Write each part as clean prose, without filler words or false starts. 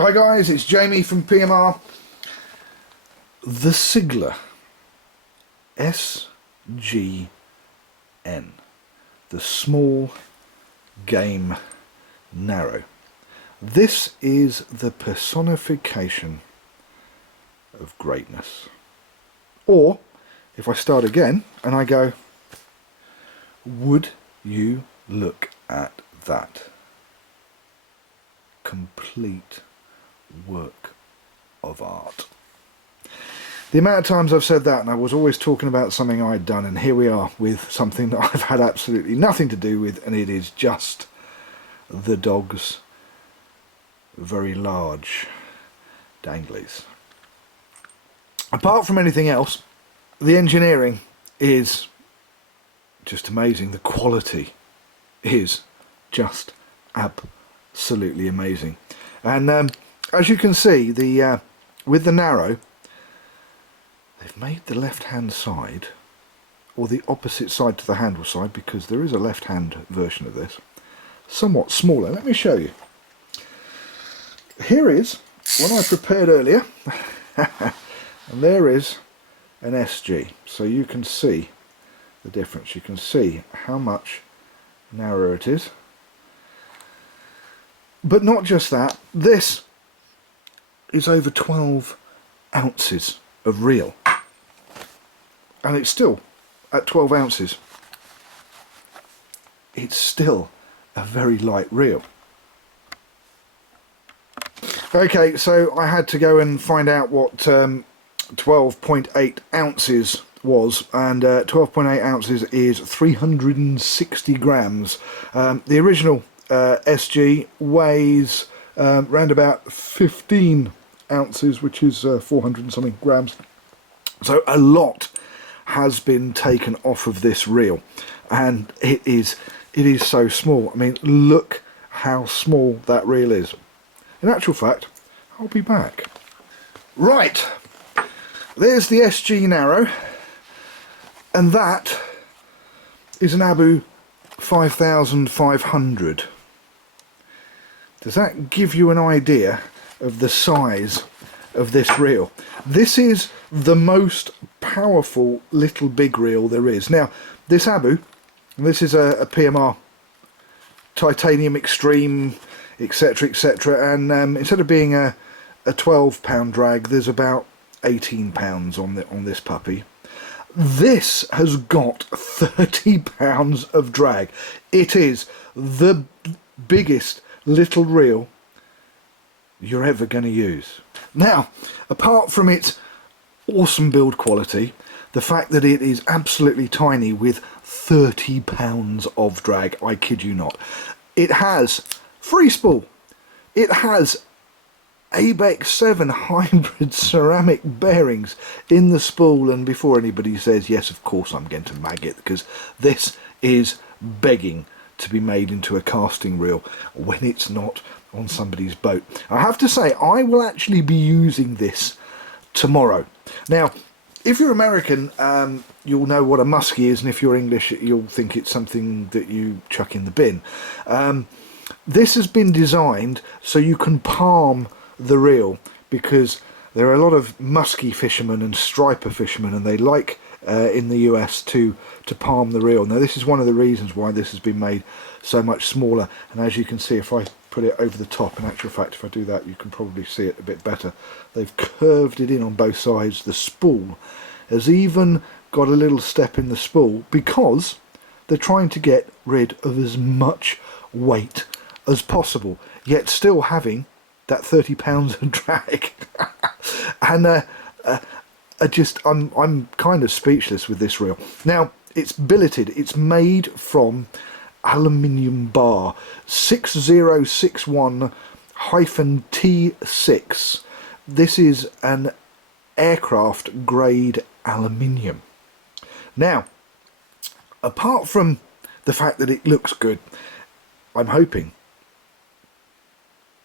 Hi guys, it's Jamie from PMR. The Seigler SGN, the small game narrow. This is the personification of greatness. Or, if I start again and I go, would you look at that? Complete work of art. The amount of times I've said that, and I was always talking about something I'd done, and here we are with something that I've had absolutely nothing to do with, and it is just the dog's very large danglies. Apart from anything else, the engineering is just amazing. The quality is just absolutely amazing. And as you can see, with the narrow, they've made the left-hand side, or the opposite side to the handle side, because there is a left-hand version of this, somewhat smaller. Let me show you. Here is one I prepared earlier, and there is an SG. So you can see the difference. You can see how much narrower it is. But not just that, this is over 12 ounces of reel, and it's still at 12 ounces. It's still a very light reel. Okay, so I had to go and find out what 12.8 ounces was, and 12.8 ounces is 360 grams. The original SG weighs round about 15 ounces, which is 400 and something grams. So a lot has been taken off of this reel, and it is so small. I mean, look how small that reel is. In actual fact, I'll be back. Right, there's the SG narrow, and that is an Abu 5500. Does that give you an idea of the size of this reel? This is the most powerful little big reel there is. Now, this Abu, this is a PMR titanium extreme, etc, etc, and instead of being a 12-pound drag, there's about 18 pounds on this puppy. This has got 30 pounds of drag. It is the biggest little reel you're ever going to use. Now, apart from its awesome build quality, the fact that it is absolutely tiny with 30 pounds of drag, I kid you not. It has free spool. It has ABEX 7 hybrid ceramic bearings in the spool, and before anybody says, yes, of course I'm going to mag it, because this is begging to be made into a casting reel when it's not on somebody's boat. I have to say, I will actually be using this tomorrow. Now, if you're American, you'll know what a muskie is, and if you're English, you'll think it's something that you chuck in the bin. This has been designed so you can palm the reel, because there are a lot of muskie fishermen and striper fishermen, and they like in the US to palm the reel. Now, this is one of the reasons why this has been made so much smaller, and as you can see, if I put it over the top, in actual fact, if I do that, you can probably see it a bit better. They've curved it in on both sides. The spool has even got a little step in the spool, because they're trying to get rid of as much weight as possible, yet still having that 30 pounds of drag. And I'm kind of speechless with this reel. Now, it's billeted. It's made from aluminium bar 6061-T6. This is an aircraft grade aluminium. Now, apart from the fact that it looks good, I'm hoping,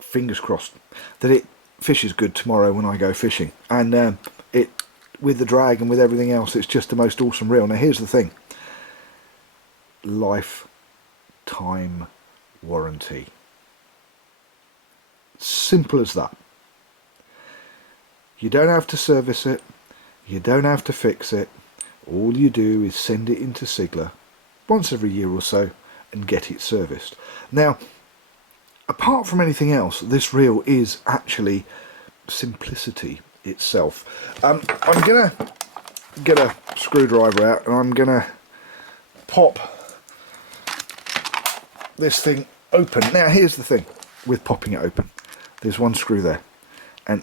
fingers crossed, that it fishes good tomorrow when I go fishing, and it, with the drag and with everything else, it's just the most awesome reel. Now, here's the thing: lifetime warranty. Simple as that. You don't have to service it, you don't have to fix it. All you do is send it into Seigler once every year or so and get it serviced. Now, apart from anything else, this reel is actually simplicity itself. I'm going to get a screwdriver out and I'm going to pop this thing open. Now, here's the thing with popping it open. There's one screw there, and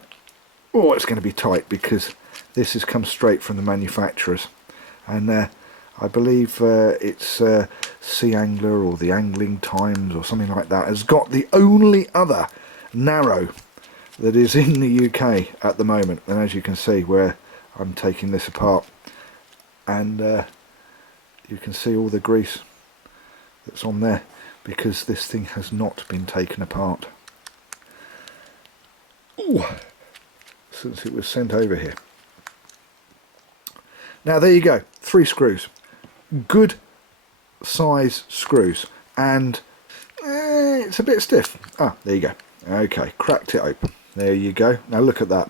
oh, it's going to be tight because this has come straight from the manufacturers, and I believe it's Sea Angler or the Angling Times or something like that has got the only other narrow that is in the UK at the moment. And as you can see, where I'm taking this apart, and you can see all the grease that's on there because this thing has not been taken apart. Ooh, since it was sent over here. Now there you go, 3 screws, good size screws, and it's a bit stiff. Ah, there you go. Okay, cracked it open. There you go. Now look at that.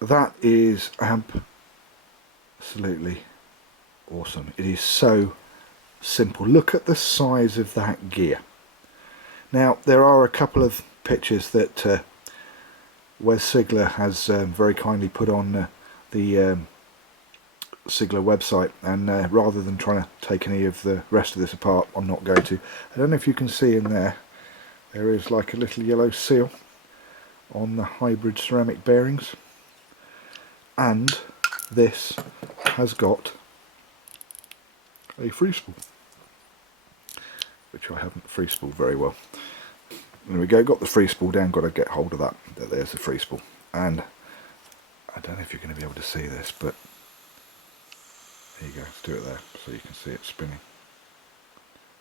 That is absolutely awesome. It is so simple. Look at the size of that gear. Now there are a couple of pictures that Wes Seigler has very kindly put on the Seigler website, and rather than trying to take any of the rest of this apart, I'm not going to. I don't know if you can see in there, there is like a little yellow seal on the hybrid ceramic bearings, and this has got a free spool, which I haven't free spooled very well. There we go, got the free spool down, got to get hold of that. There's the free spool, and I don't know if you're going to be able to see this, but there you go, let's do it there so you can see it spinning,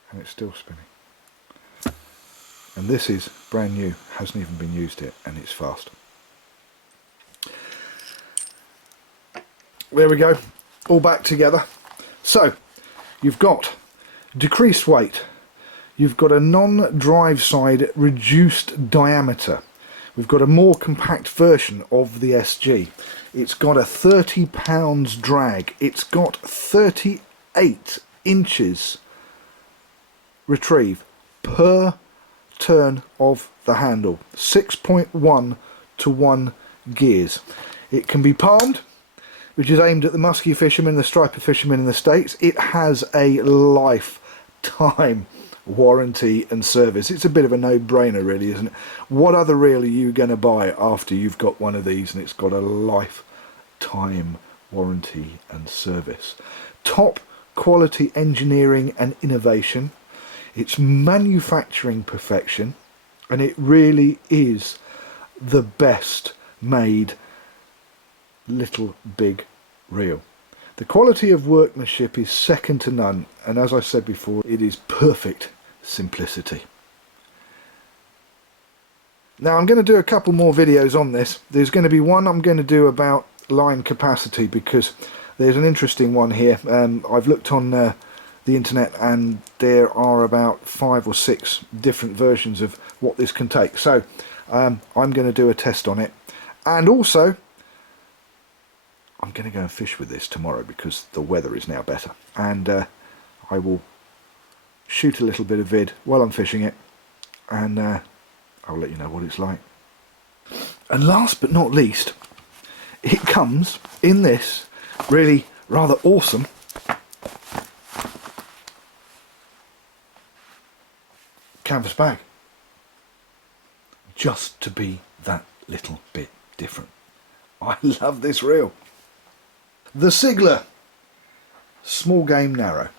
and it's still spinning. And this is brand new, hasn't even been used yet, and it's fast. There we go, all back together. So you've got decreased weight, you've got a non-drive side reduced diameter, we've got a more compact version of the SG, it's got a 30 pounds drag, it's got 38 inches retrieve per turn of the handle, 6.1 to 1 gears. It can be palmed, which is aimed at the musky fishermen, the striper fishermen in the States. It has a lifetime warranty and service. It's a bit of a no-brainer really, isn't it? What other reel are you going to buy after you've got one of these and it's got a lifetime warranty and service? Top quality engineering and innovation, it's manufacturing perfection, and it really is the best made little big reel. The quality of workmanship is second to none, and as I said before, it is perfect simplicity. Now I'm going to do a couple more videos on this. There's going to be one I'm going to do about line capacity, because there's an interesting one here. I've looked on the internet and there are about 5 or 6 different versions of what this can take. So I'm going to do a test on it, and also I'm going to go and fish with this tomorrow because the weather is now better, and I will shoot a little bit of vid while I'm fishing it, and I'll let you know what it's like. And last but not least, it comes in this really rather awesome canvas bag, just to be that little bit different. I love this reel. The Seigler Small Game Narrow.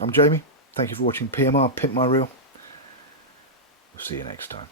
I'm Jamie, thank you for watching PMR, Pimp My Reel. We'll see you next time.